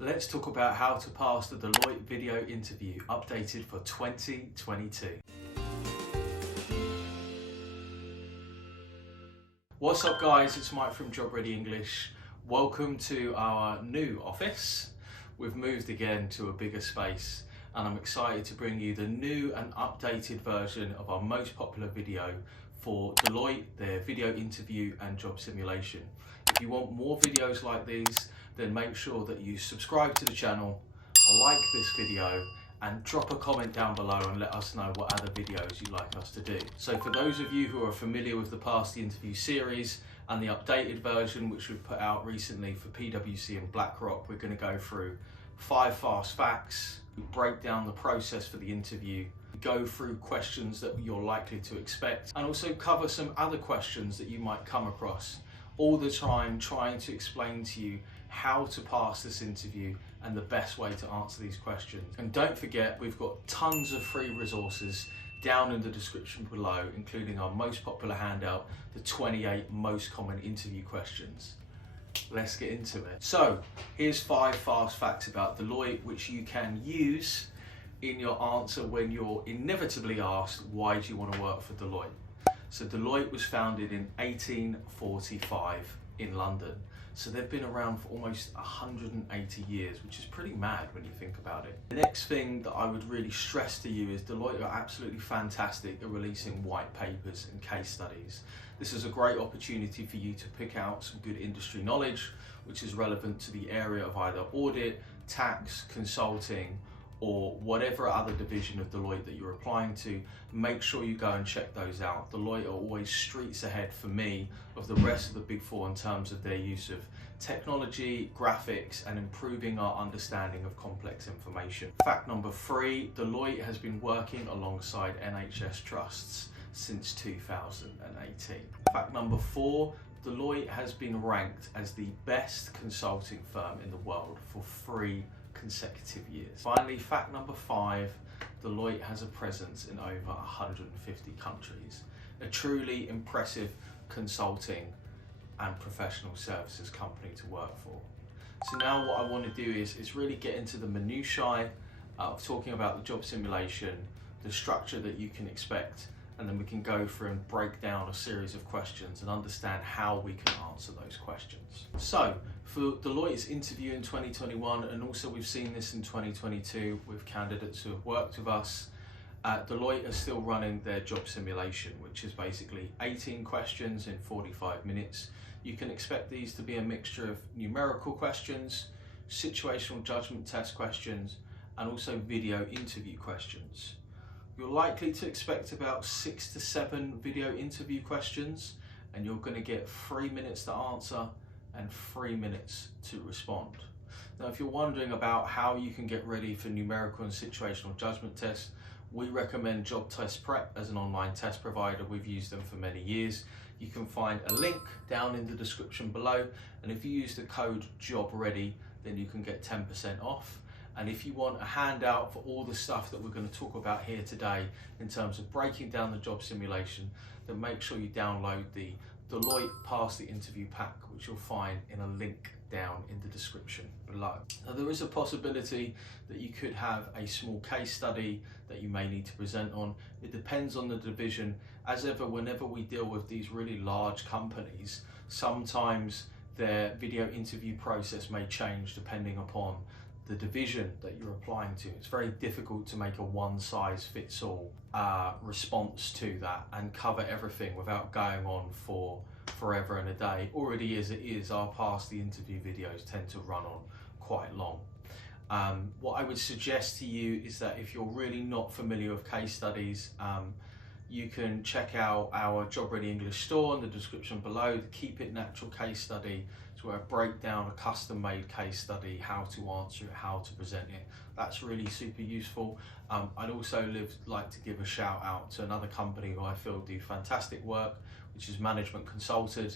Let's talk about how to pass the Deloitte video interview updated for 2022. What's up guys, it's Mike from Job Ready English. Welcome to our new office. We've moved again to a bigger space and I'm excited to bring you the new and updated version of our most popular video for Deloitte, their video interview and job simulation. If you want more videos like these, then make sure that you subscribe to the channel, like this video, and drop a comment down below and let us know what other videos you'd like us to do. So for those of you who are familiar with the Past the Interview series and the updated version which we've put out recently for PwC and BlackRock, we're going to go through 5 fast facts, break down the process for the interview, go through questions that you're likely to expect, and also cover some other questions that you might come across, all the time trying to explain to you how to pass this interview and the best way to answer these questions. And don't forget, we've got tons of free resources down in the description below, including our most popular handout, the 28 most common interview questions. Let's get into it. So here's 5 fast facts about Deloitte which you can use in your answer when you're inevitably asked, why do you want to work for Deloitte? So Deloitte was founded in 1845 in London. So they've been around for almost 180 years, which is pretty mad when you think about it. The next thing that I would really stress to you is Deloitte are absolutely fantastic at releasing white papers and case studies. This is a great opportunity for you to pick out some good industry knowledge, which is relevant to the area of either audit, tax, consulting, or whatever other division of Deloitte that you're applying to. Make sure you go and check those out. Deloitte are always streets ahead for me of the rest of the Big Four in terms of their use of technology, graphics, and improving our understanding of complex information. Fact number 3, Deloitte has been working alongside NHS trusts since 2018. Fact number 4, Deloitte has been ranked as the best consulting firm in the world for 3 consecutive years. Finally, fact number 5, Deloitte has a presence in over 150 countries. A truly impressive consulting and professional services company to work for. So now what I want to do is really get into the minutiae of talking about the job simulation, the structure that you can expect, and then we can go through and break down a series of questions and understand how we can answer those questions. So for Deloitte's interview in 2021, and also we've seen this in 2022 with candidates who have worked with us, Deloitte are still running their job simulation, which is basically 18 questions in 45 minutes. You can expect these to be a mixture of numerical questions, situational judgment test questions, and also video interview questions. You're likely to expect about 6 to 7 video interview questions, and you're going to get 3 minutes to answer and 3 minutes to respond. Now, if you're wondering about how you can get ready for numerical and situational judgment tests, we recommend Job Test Prep as an online test provider. We've used them for many years. You can find a link down in the description below, and if you use the code JOBREADY, then you can get 10% off. And if you want a handout for all the stuff that we're going to talk about here today in terms of breaking down the job simulation, then make sure you download the Deloitte Pass the Interview pack, which you'll find in a link down in the description below. Now, there is a possibility that you could have a small case study that you may need to present on. It depends on the division. As ever, whenever we deal with these really large companies, sometimes their video interview process may change depending upon the division that you're applying to. It's very difficult to make a one-size-fits-all response to that and cover everything without going on for forever and a day. Already as it is, our Past the Interview videos tend to run on quite long. What I would suggest to you is that if you're really not familiar with case studies, you can check out our Job Ready English store in the description below, the Keep It Natural case study. It's where I break down a custom-made case study, how to answer it, how to present it. That's really super useful. I'd also like to give a shout out to another company who I feel do fantastic work, which is Management Consulted.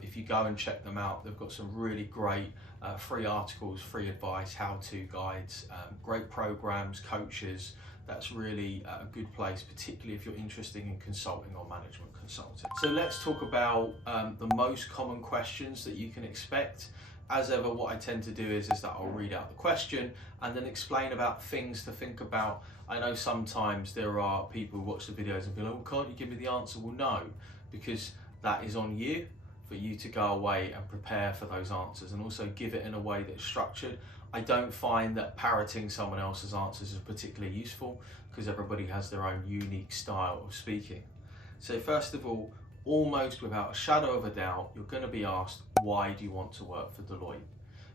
If you go and check them out, they've got some really great free articles, free advice, how-to guides, great programs, coaches. That's really a good place, particularly if you're interested in consulting or management consulting. So let's talk about the most common questions that you can expect as ever, what I tend to do is that I'll read out the question and then explain about things to think about. I know sometimes there are people who watch the videos and be like, well, can't you give me the answer? Well, no, because that is on you, for you to go away and prepare for those answers and also give it in a way that's structured. I don't find that parroting someone else's answers is particularly useful because everybody has their own unique style of speaking. So first of all, almost without a shadow of a doubt, you're going to be asked, why do you want to work for Deloitte?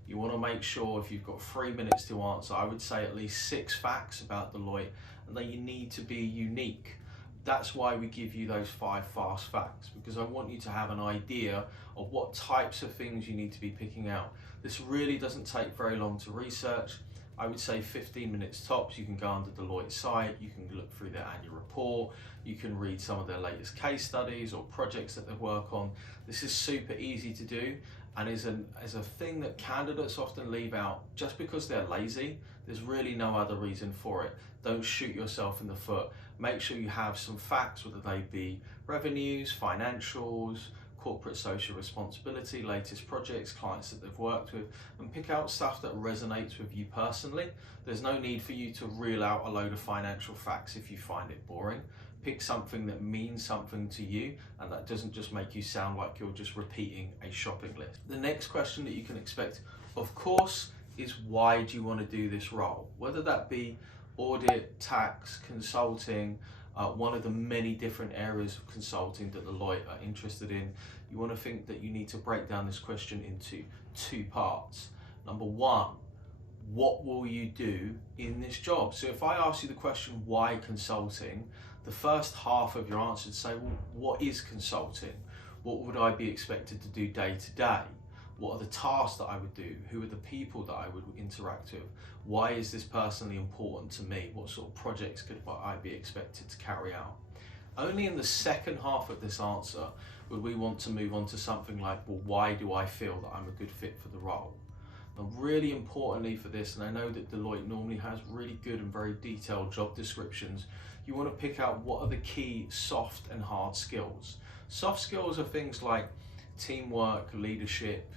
You want to make sure, if you've got 3 minutes to answer, I would say at least 6 facts about Deloitte, and that you need to be unique. That's why we give you those 5 fast facts, because I want you to have an idea of what types of things you need to be picking out. This really doesn't take very long to research. I would say 15 minutes tops. You can go on the Deloitte site, you can look through their annual report, you can read some of their latest case studies or projects that they work on. This is super easy to do and is a thing that candidates often leave out just because they're lazy. There's really no other reason for it. Don't shoot yourself in the foot. Make sure you have some facts, whether they be revenues, financials, corporate social responsibility, latest projects, clients that they've worked with, and pick out stuff that resonates with you personally. There's no need for you to reel out a load of financial facts if you find it boring. Pick something that means something to you and that doesn't just make you sound like you're just repeating a shopping list. The next question that you can expect, of course, is why do you want to do this role? Whether that be audit, tax, consulting, one of the many different areas of consulting that Deloitte are interested in, you want to think that you need to break down this question into 2 parts. Number 1, what will you do in this job? So if I ask you the question, why consulting? The first half of your answer would say, well, what is consulting? What would I be expected to do day to day? What are the tasks that I would do? Who are the people that I would interact with? Why is this personally important to me? What sort of projects could I be expected to carry out? Only in the second half of this answer would we want to move on to something like, well, why do I feel that I'm a good fit for the role? And really importantly for this, and I know that Deloitte normally has really good and very detailed job descriptions, you want to pick out what are the key soft and hard skills. Soft skills are things like teamwork, leadership,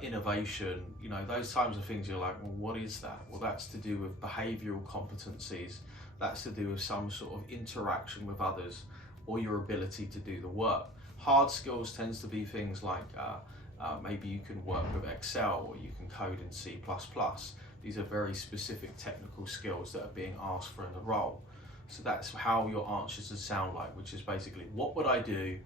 innovation, those types of things. You're like, well, what is that? Well, that's to do with behavioral competencies. That's to do with some sort of interaction with others or your ability to do the work. Hard skills tends to be things like maybe you can work with Excel or you can code in C++. These are very specific technical skills that are being asked for in the role. So that's how your answers would sound like, which is basically, what would I do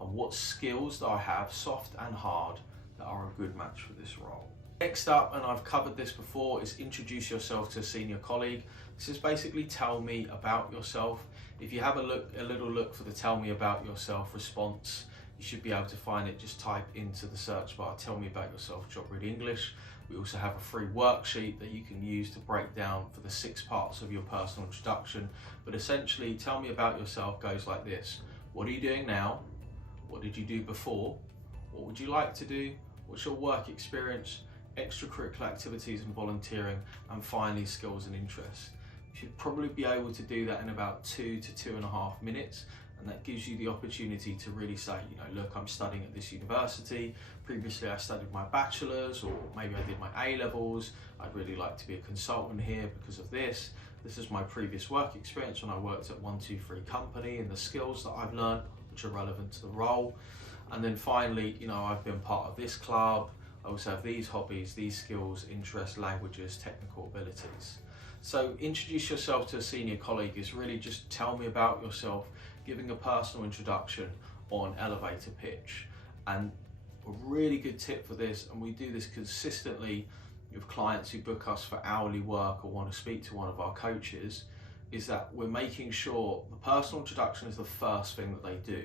and what skills do I have, soft and hard, that are a good match for this role. Next up, and I've covered this before, is introduce yourself to a senior colleague. This is basically tell me about yourself. If you have a little look for the tell me about yourself response, you should be able to find it. Just type into the search bar, tell me about yourself, Job Ready English. We also have a free worksheet that you can use to break down for the 6 parts of your personal introduction. But essentially, tell me about yourself goes like this. What are you doing now? What did you do before? What would you like to do? What's your work experience, extracurricular activities and volunteering, and finally skills and interests. You should probably be able to do that in about 2 to 2.5 minutes, and that gives you the opportunity to really say, look, I'm studying at this university. Previously I studied my bachelor's, or maybe I did my A-levels. I'd really like to be a consultant here because of this. This is my previous work experience when I worked at 123 company, and the skills that I've learned which are relevant to the role. And then finally, I've been part of this club. I also have these hobbies, these skills, interests, languages, technical abilities. So introduce yourself to a senior colleague is really just tell me about yourself, giving a personal introduction on elevator pitch. And a really good tip for this, and we do this consistently with clients who book us for hourly work or want to speak to one of our coaches, is that we're making sure the personal introduction is the first thing that they do.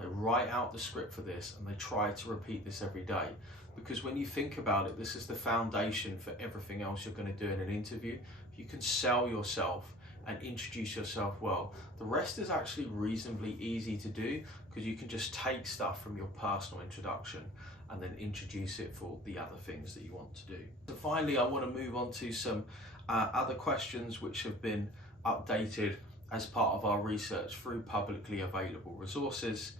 They write out the script for this and they try to repeat this every day. Because when you think about it, this is the foundation for everything else you're going to do in an interview. If you can sell yourself and introduce yourself well, the rest is actually reasonably easy to do, because you can just take stuff from your personal introduction and then introduce it for the other things that you want to do. So finally, I want to move on to some other questions which have been updated as part of our research through publicly available resources.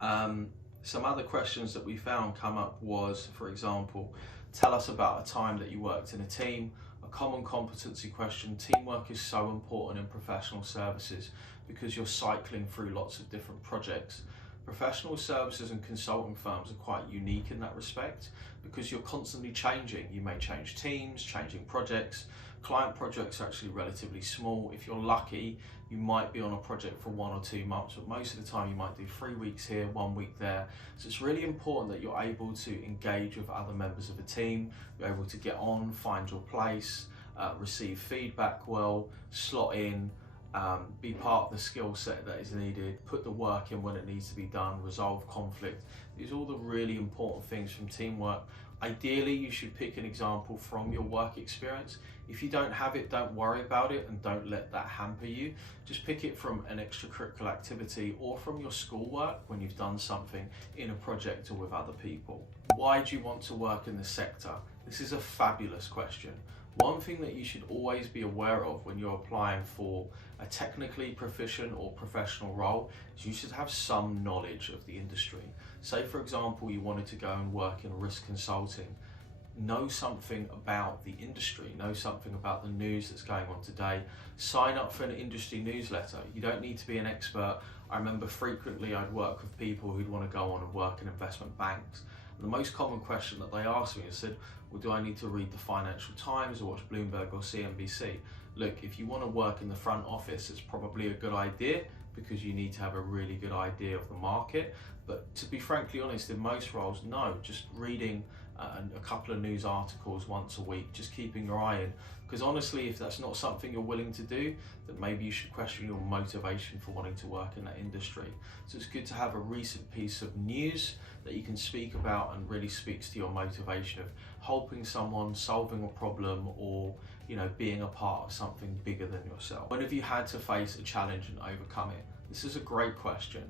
Some other questions that we found come up was, for example, Tell us about a time that you worked in a team. A common competency question. Teamwork is so important in professional services because you're cycling through lots of different projects. Professional services and consulting firms are quite unique in that respect because you're constantly changing. You may change teams, changing projects. Client projects are actually relatively small. If you're lucky, you might be on a project for 1 or 2 months, but most of the time you might do 3 weeks here, 1 week there. So it's really important that you're able to engage with other members of a team, you're able to get on, find your place, receive feedback well, slot in, be part of the skill set that is needed, put the work in when it needs to be done, resolve conflict. These are all the really important things from teamwork. Ideally, you should pick an example from your work experience. If you don't have it, don't worry about it and don't let that hamper you. Just pick it from an extracurricular activity or from your schoolwork when you've done something in a project or with other people. Why do you want to work in this sector? This is a fabulous question. One thing that you should always be aware of when you're applying for a technically proficient or professional role is you should have some knowledge of the industry. Say for example, you wanted to go and work in risk consulting. Know something about the industry, know something about the news that's going on today. Sign up for an industry newsletter. You don't need to be an expert. I remember frequently I'd work with people who'd want to go on and work in investment banks. And the most common question that they asked me is said, well, do I need to read the Financial Times or watch Bloomberg or CNBC? Look, if you want to work in the front office, it's probably a good idea because you need to have a really good idea of the market. But to be frankly honest, in most roles, no, just reading a couple of news articles once a week, just keeping your eye in. Because honestly, if that's not something you're willing to do, then maybe you should question your motivation for wanting to work in that industry. So it's good to have a recent piece of news that you can speak about and really speaks to your motivation of helping someone, solving a problem, or being a part of something bigger than yourself. When have you had to face a challenge and overcome it? This is a great question.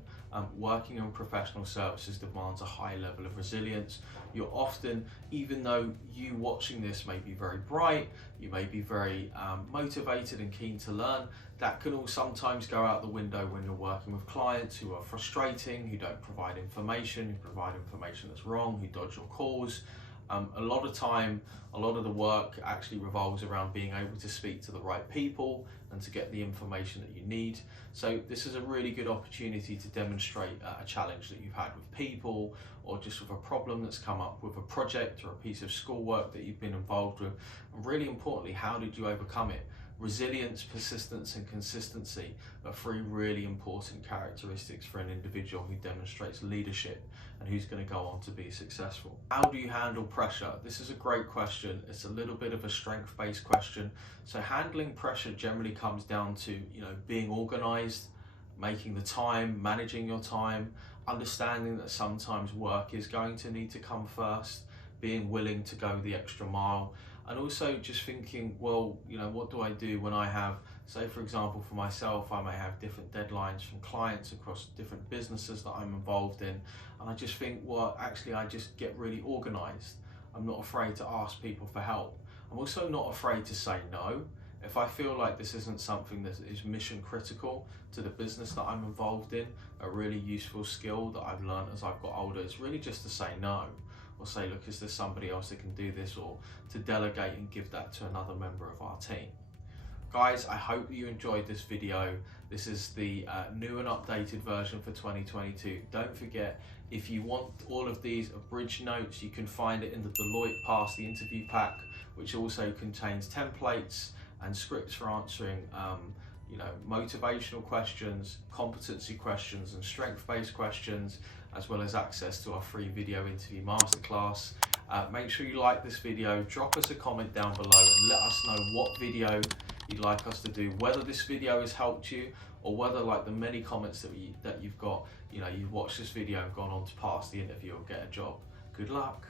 Working in professional services demands a high level of resilience. You're often, even though you watching this may be very bright, you may be very motivated and keen to learn, that can all sometimes go out the window when you're working with clients who are frustrating, who don't provide information, who provide information that's wrong, who dodge your calls. A lot of time, a lot of the work actually revolves around being able to speak to the right people and to get the information that you need. So this is a really good opportunity to demonstrate a challenge that you've had with people or just with a problem that's come up with a project or a piece of schoolwork that you've been involved with. And really importantly, how did you overcome it? Resilience, persistence, and consistency are 3 really important characteristics for an individual who demonstrates leadership and who's going to go on to be successful. How do you handle pressure? This is a great question. It's a little bit of a strength-based question. So handling pressure generally comes down to being organized, making the time, managing your time, understanding that sometimes work is going to need to come first, being willing to go the extra mile. And also just thinking, well, what do I do when I have, say for example, for myself, I may have different deadlines from clients across different businesses that I'm involved in. And I just think, well, actually I just get really organized. I'm not afraid to ask people for help. I'm also not afraid to say no. If I feel like this isn't something that is mission critical to the business that I'm involved in, a really useful skill that I've learned as I've got older is really just to say no. Or say, look, is there somebody else that can do this, or to delegate and give that to another member of our team. Guys, I hope that you enjoyed this video. This is the new and updated version for 2022. Don't forget, if you want all of these abridged notes, you can find it in the Deloitte Pass the Interview Pack, which also contains templates and scripts for answering motivational questions, competency questions, and strength-based questions, as well as access to our free video interview masterclass. Make sure you like this video, drop us a comment down below and let us know what video you'd like us to do, whether this video has helped you or whether, like the many comments that you've got, you've watched this video and gone on to pass the interview or get a job. Good luck.